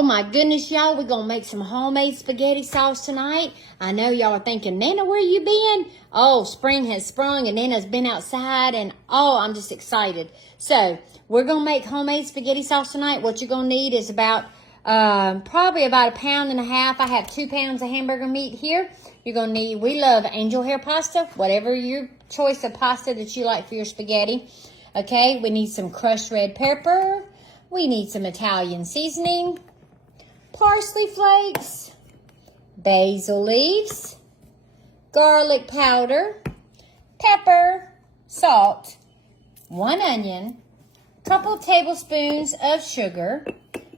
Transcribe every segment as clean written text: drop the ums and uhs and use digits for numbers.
Oh my goodness, y'all, we're going to make some homemade spaghetti sauce tonight. I know y'all are thinking, Nana, where you been? Oh, spring has sprung and Nana's been outside and oh, I'm just excited. So, we're going to make homemade spaghetti sauce tonight. What you're going to need is about, probably about 1.5 pounds. I have 2 pounds of hamburger meat here. You're going to need, we love angel hair pasta, whatever your choice of pasta that you like for your spaghetti. Okay, we need some crushed red pepper. We need some Italian seasoning. Parsley flakes, basil leaves, garlic powder, pepper, salt, 1 onion, couple tablespoons of sugar.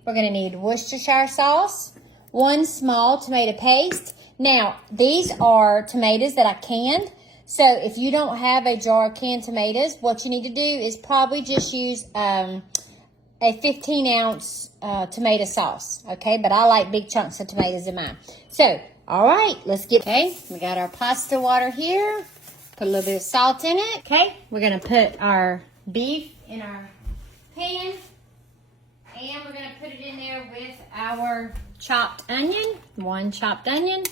We're going to need Worcestershire sauce, 1 small tomato paste. Now, these are tomatoes that I canned. So if you don't have a jar of canned tomatoes, what you need to do is probably just use a 15-ounce tomato sauce, okay? But I like big chunks of tomatoes in mine. So, all right, let's get, okay, we got our pasta water here. Put a little bit of salt in it, okay? We're going to put our beef in our pan, and we're going to put it in there with our chopped onion, 1 chopped onion.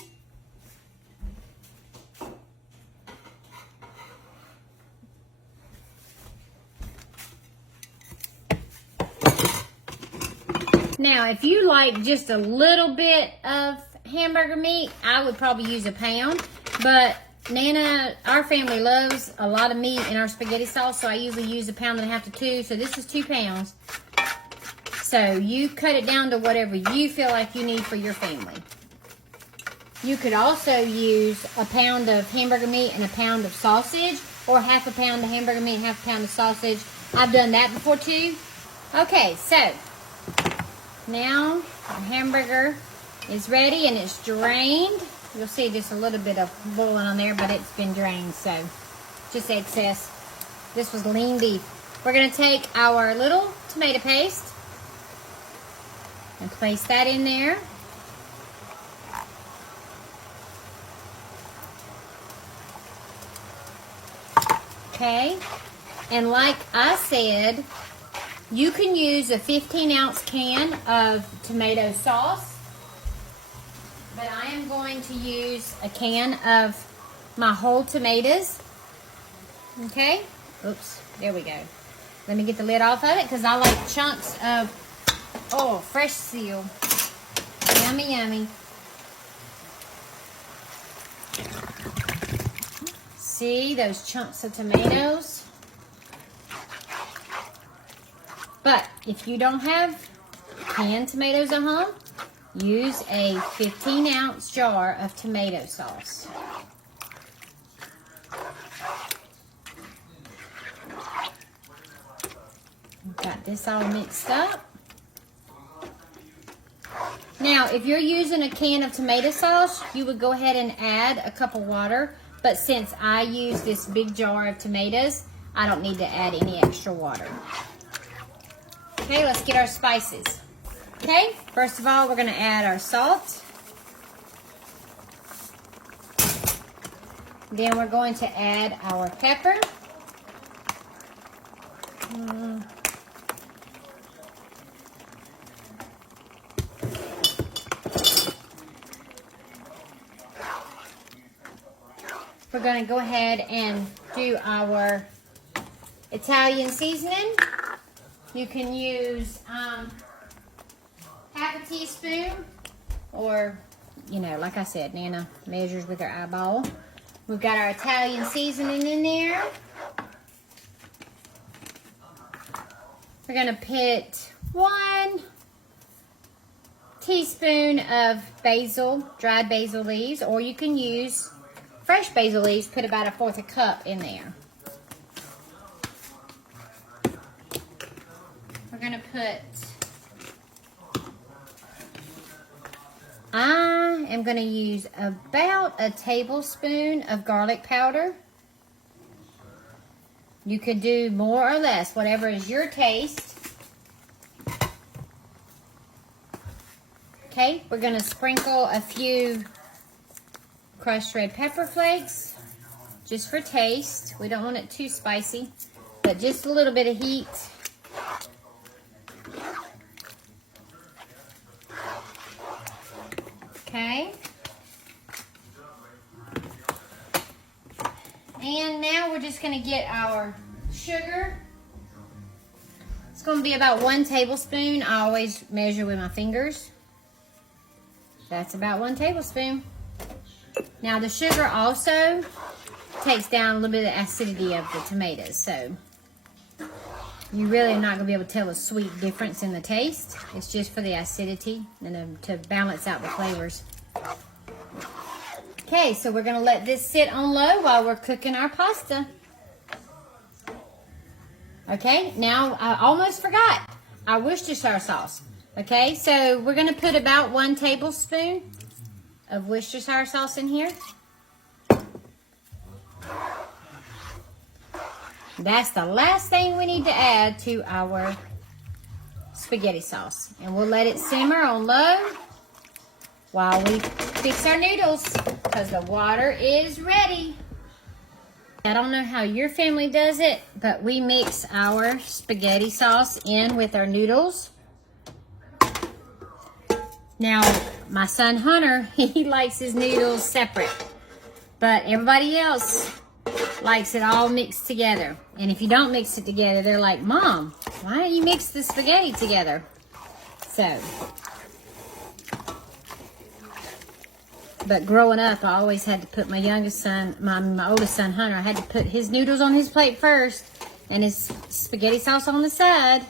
Now, if you like just a little bit of hamburger meat, I would probably use 1 pound. But Nana, our family loves a lot of meat in our spaghetti sauce, so I usually use 1.5 pounds to 2. So this is 2 pounds. So you cut it down to whatever you feel like you need for your family. You could also use 1 pound of hamburger meat and 1 pound of sausage, or 1/2 pound of hamburger meat and 1/2 pound of sausage. I've done that before too. Okay, so now our hamburger is ready and it's drained. You'll see just a little bit of boiling on there, but it's been drained, so just excess. This was lean beef. We're going to take our little tomato paste and place that in there. Okay, and like I said, you can use a 15-ounce can of tomato sauce, but I am going to use a can of my whole tomatoes. Okay, oops, there we go. Let me get the lid off of it because I like chunks of, oh, fresh seal. Yummy, yummy. See those chunks of tomatoes? But if you don't have canned tomatoes at home, use a 15-ounce jar of tomato sauce. Got this all mixed up. Now, if you're using a can of tomato sauce, you would go ahead and add a cup of water. But since I use this big jar of tomatoes, I don't need to add any extra water. Okay, let's get our spices. Okay, first of all, we're going to add our salt. Then we're going to add our pepper. We're going to go ahead and do our Italian seasoning. You can use 1/2 teaspoon, or, you know, like I said, Nana measures with her eyeball. We've got our Italian seasoning in there. We're going to put 1 teaspoon of basil, dried basil leaves, or you can use fresh basil leaves. Put about 1/4 cup in there. We're going to put, I am going to use about 1 tablespoon of garlic powder. You could do more or less, whatever is your taste. Okay, we're going to sprinkle a few crushed red pepper flakes, just for taste. We don't want it too spicy, but just a little bit of heat. Okay. And now we're just going to get our sugar. It's going to be about 1 tablespoon. I always measure with my fingers. That's about 1 tablespoon. Now the sugar also takes down a little bit of the acidity of the tomatoes. So you really are not going to be able to tell a sweet difference in the taste. It's just for the acidity and to balance out the flavors. Okay, so we're going to let this sit on low while we're cooking our pasta. Okay, now I almost forgot our Worcestershire sauce. Okay, so we're going to put about 1 tablespoon of Worcestershire sauce in here. That's the last thing we need to add to our spaghetti sauce. And we'll let it simmer on low while we fix our noodles because the water is ready. I don't know how your family does it, but we mix our spaghetti sauce in with our noodles. Now, my son Hunter, he likes his noodles separate, but everybody else likes it all mixed together. And if you don't mix it together, they're like, Mom, why don't you mix the spaghetti together? So, but growing up, I always had to put my youngest son, my oldest son Hunter, I had to put his noodles on his plate first and his spaghetti sauce on the side.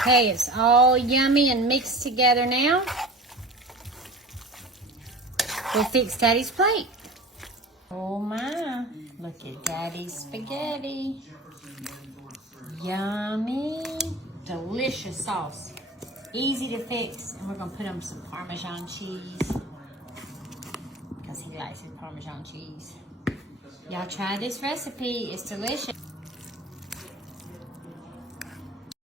Okay, it's all yummy and mixed together now. We'll fix Daddy's plate. Oh my, look at Daddy's spaghetti. Yummy, delicious sauce. Easy to fix. And we're gonna put on some Parmesan cheese because he likes his Parmesan cheese. Y'all try this recipe, it's delicious.